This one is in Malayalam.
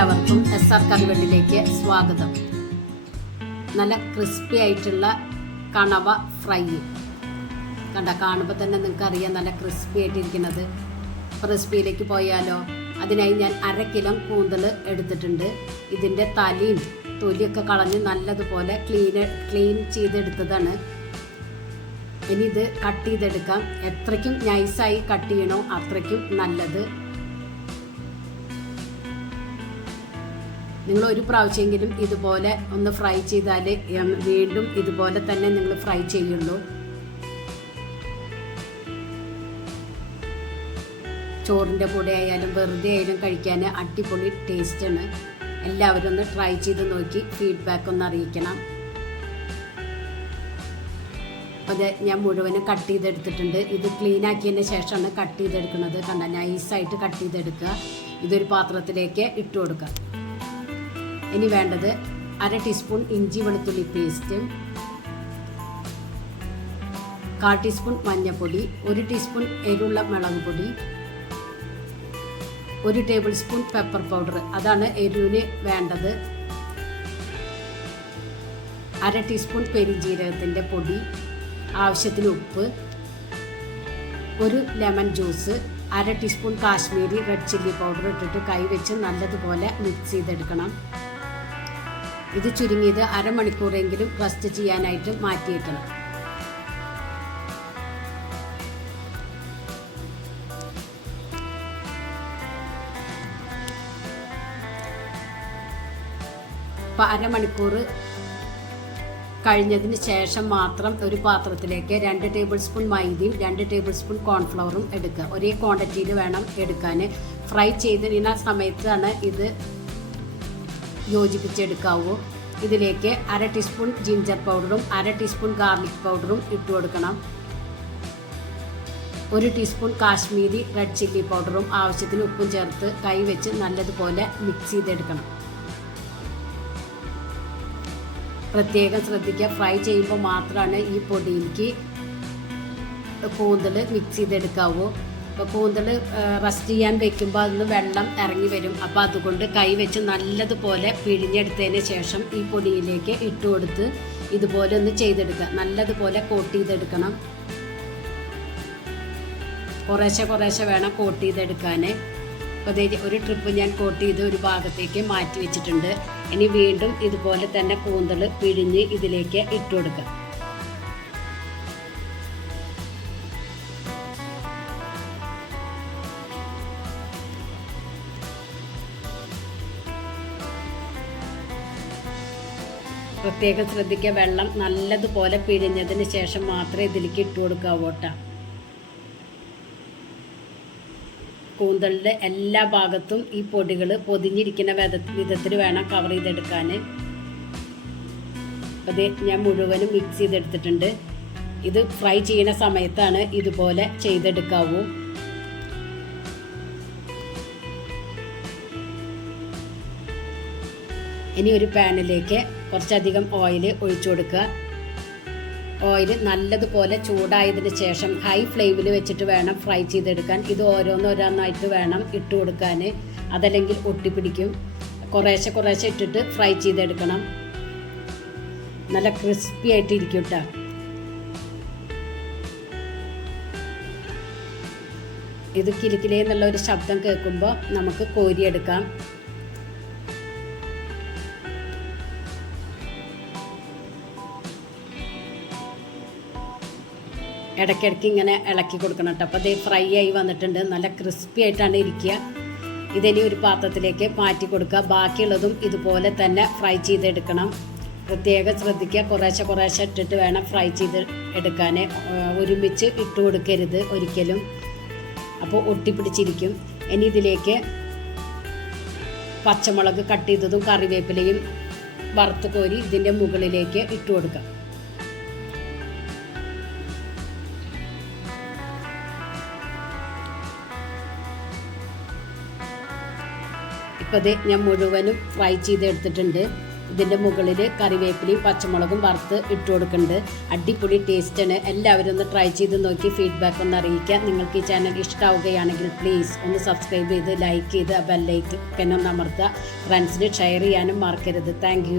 എല്ലാവർക്കും SR കറിവെട്ടിലേക്ക് സ്വാഗതം. നല്ല ക്രിസ്പി ആയിട്ടുള്ള കണവ ഫ്രൈ കാണുമ്പോൾ തന്നെ നിങ്ങൾക്ക് അറിയാം നല്ല ക്രിസ്പി ആയിട്ടിരിക്കുന്നത്. റെസിപ്പിയിലേക്ക് പോയാലോ? അതിനായി ഞാൻ 1/2 കിലോ കൂന്തൽ എടുത്തിട്ടുണ്ട്. ഇതിൻ്റെ തലയും തൊലിയൊക്കെ കളഞ്ഞ് നല്ലതുപോലെ ക്ലീൻ ചെയ്തെടുത്തതാണ്. ഇനി ഇത് കട്ട് ചെയ്തെടുക്കാം. എത്രയ്ക്കും നൈസായി കട്ട് ചെയ്യണോ അത്രയ്ക്കും നല്ലത്. നിങ്ങൾ ഒരു പ്രാവശ്യമെങ്കിലും ഇതുപോലെ ഒന്ന് ഫ്രൈ ചെയ്താൽ വീണ്ടും ഇതുപോലെ തന്നെ നിങ്ങൾ ഫ്രൈ ചെയ്യുള്ളൂ. ചോറിൻ്റെ കൂടെ ആയാലും വെറുതെ ആയാലും കഴിക്കാൻ അടിപൊളി ടേസ്റ്റാണ്. എല്ലാവരും ഒന്ന് ട്രൈ ചെയ്ത് നോക്കി ഫീഡ്ബാക്ക് ഒന്ന് അറിയിക്കണം. അത് ഞാൻ മുഴുവനും കട്ട് ചെയ്തെടുത്തിട്ടുണ്ട്. ഇത് ക്ലീൻ ആക്കിയതിന് ശേഷമാണ് കട്ട് ചെയ്തെടുക്കുന്നത്. കണ്ട നൈസായിട്ട് കട്ട് ചെയ്തെടുക്കുക. ഇതൊരു പാത്രത്തിലേക്ക് ഇട്ട് കൊടുക്കുക. ഇനി വേണ്ടത് 1/2 ടീസ്പൂൺ ഇഞ്ചി വെളുത്തുള്ളി പേസ്റ്റ്, 1/4 ടീസ്പൂൺ മഞ്ഞൾപ്പൊടി, 1 ടീസ്പൂൺ എരിവുള്ള മുളക് പൊടി, 1 ടേബിൾ സ്പൂൺ പെപ്പർ പൗഡർ, അതാണ് എരിവിന് വേണ്ടത്, 1/2 ടീസ്പൂൺ പെരുംജീരകത്തിൻ്റെ പൊടി, ആവശ്യത്തിന് ഉപ്പ്, 1 lemon juice, 1/2 teaspoon Kashmiri red chilli powder ഇട്ടിട്ട് കൈവച്ച് നല്ലതുപോലെ മിക്സ് ചെയ്തെടുക്കണം. ഇത് ചുരുങ്ങിയത് 1/2 മണിക്കൂറെങ്കിലും റസ്റ്റ് ചെയ്യാനായിട്ട് മാറ്റിവെക്കണം. അപ്പോൾ 1/2 മണിക്കൂർ കഴിഞ്ഞതിന് ശേഷം മാത്രം ഒരു പാത്രത്തിലേക്ക് 2 ടേബിൾ സ്പൂൺ മൈദയും 2 ടേബിൾ സ്പൂൺ കോൺഫ്ലവറും എടുക്കുക. ഒരേ ക്വാണ്ടിറ്റിയിൽ വേണം എടുക്കാൻ. ഫ്രൈ ചെയ്തിരുന്ന സമയത്താണ് ഇത് യോജിപ്പിച്ചെടുക്കാവൂ. ഇതിലേക്ക് 1/2 ടീസ്പൂൺ ജിഞ്ചർ പൗഡറും 1/2 ടീസ്പൂൺ ഗാർലിക് പൗഡറും ഇട്ട് കൊടുക്കണം. 1 ടീസ്പൂൺ കാശ്മീരി റെഡ് ചില്ലി പൗഡറും ആവശ്യത്തിന് ഉപ്പും ചേർത്ത് കൈവച്ച് നല്ലതുപോലെ മിക്സ് ചെയ്തെടുക്കണം. പ്രത്യേകം ശ്രദ്ധിക്കുക, ഫ്രൈ ചെയ്യുമ്പോൾ മാത്രമാണ് ഈ പൊടിയിലേക്ക് കൂന്തൽ മിക്സ് ചെയ്തെടുക്കാവൂ. അപ്പോൾ കൂന്തൽ റസ്റ്റ് ചെയ്യാൻ വെക്കുമ്പോൾ അതിന് വെള്ളം ഇറങ്ങി വരും. അപ്പോൾ അതുകൊണ്ട് കൈ വെച്ച് നല്ലതുപോലെ പിഴിഞ്ഞെടുത്തതിന് ശേഷം ഈ പൊടിയിലേക്ക് ഇട്ട് കൊടുത്ത് ഇതുപോലെ ഒന്ന് ചെയ്തെടുക്കുക. നല്ലതുപോലെ കോട്ട് ചെയ്തെടുക്കണം. കുറേശ്ശെ വേണം കോട്ട് ചെയ്തെടുക്കാൻ. അപ്പോൾ ഒരു ട്രിപ്പ് ഞാൻ കോട്ട് ചെയ്ത് ഒരു ഭാഗത്തേക്ക് മാറ്റി വെച്ചിട്ടുണ്ട്. ഇനി വീണ്ടും ഇതുപോലെ തന്നെ കൂന്തൽ പിഴിഞ്ഞ് ഇതിലേക്ക് ഇട്ട് കൊടുക്കുക. പ്രത്യേകം ശ്രദ്ധിക്കുക, വെള്ളം നല്ലതുപോലെ പിഴിഞ്ഞതിന് ശേഷം മാത്രമേ ഇതിലേക്ക് ഇട്ട് കൊടുക്കാവൂ കേട്ടോ. കൂന്തലിൻ്റെ എല്ലാ ഭാഗത്തും ഈ പൊടികൾ പൊതിഞ്ഞിരിക്കുന്ന വിധത്തിൽ വേണം കവർ ചെയ്തെടുക്കാൻ. അത് ഞാൻ മുഴുവനും മിക്സ് ചെയ്തെടുത്തിട്ടുണ്ട്. ഇത് ഫ്രൈ ചെയ്യുന്ന സമയത്താണ് ഇതുപോലെ ചെയ്തെടുക്കാവൂ. ഇനി ഒരു പാനിലേക്ക് കുറച്ചധികം ഓയിൽ ഒഴിച്ചു കൊടുക്കുക. ഓയിൽ നല്ലതുപോലെ ചൂടായതിന് ശേഷം ഹൈ ഫ്ലെയിമിൽ വെച്ചിട്ട് വേണം ഫ്രൈ ചെയ്തെടുക്കാൻ. ഇത് ഓരോന്നായിട്ട് വേണം ഇട്ട് കൊടുക്കാൻ, അതല്ലെങ്കിൽ ഒട്ടിപ്പിടിക്കും. കുറേശ്ശെ ഇട്ടിട്ട് ഫ്രൈ ചെയ്തെടുക്കണം. നല്ല ക്രിസ്പി ആയിട്ടിരിക്കും കേട്ടോ. ഇത് കിലുക്കിലേ എന്നുള്ള ഒരു ശബ്ദം കേൾക്കുമ്പോൾ നമുക്ക് കോരിയെടുക്കാം. ഇടയ്ക്കിടയ്ക്ക് ഇങ്ങനെ ഇളക്കി കൊടുക്കണം കേട്ടോ. അപ്പോൾ അത് ഫ്രൈ ആയി വന്നിട്ടുണ്ട്. നല്ല ക്രിസ്പി ആയിട്ടാണ് ഇരിക്കുക. ഇതിനി ഒരു പാത്രത്തിലേക്ക് മാറ്റി കൊടുക്കുക. ബാക്കിയുള്ളതും ഇതുപോലെ തന്നെ ഫ്രൈ ചെയ്തെടുക്കണം. പ്രത്യേകം ശ്രദ്ധിക്കുക, കുറേശ്ശെ ഇട്ടിട്ട് വേണം ഫ്രൈ ചെയ്ത് എടുക്കാൻ. ഒരുമിച്ച് ഇട്ട് കൊടുക്കരുത് ഒരിക്കലും, അപ്പോൾ ഒട്ടിപ്പിടിച്ചിരിക്കും. ഇനി ഇതിലേക്ക് പച്ചമുളക് കട്ട് ചെയ്തതും കറിവേപ്പിലയും വറുത്ത് കോരി ഇതിൻ്റെ മുകളിലേക്ക് ഇട്ട് കൊടുക്കാം. ഇപ്പോൾ ഇത് ഞാൻ മുഴുവനും ഫ്രൈ ചെയ്തെടുത്തിട്ടുണ്ട്. ഇതിൻ്റെ മുകളിൽ കറിവേപ്പിലയും പച്ചമുളകും വറുത്ത് ഇട്ട് കൊടുക്കുന്നുണ്ട്. അടിപൊളി ടേസ്റ്റാണ്. എല്ലാവരും ഒന്ന് ട്രൈ ചെയ്ത് നോക്കി ഫീഡ്ബാക്ക് ഒന്ന് അറിയിക്കുക. നിങ്ങൾക്ക് ഈ ചാനൽ ഇഷ്ടമാവുകയാണെങ്കിൽ പ്ലീസ് ഒന്ന് സബ്സ്ക്രൈബ് ചെയ്ത് ലൈക്ക് ചെയ്ത് ബെല്ലൈക്കൻ ഒന്ന് അമർത്തുക. ഫ്രണ്ട്സിന് ഷെയർ ചെയ്യാനും മറക്കരുത്. താങ്ക്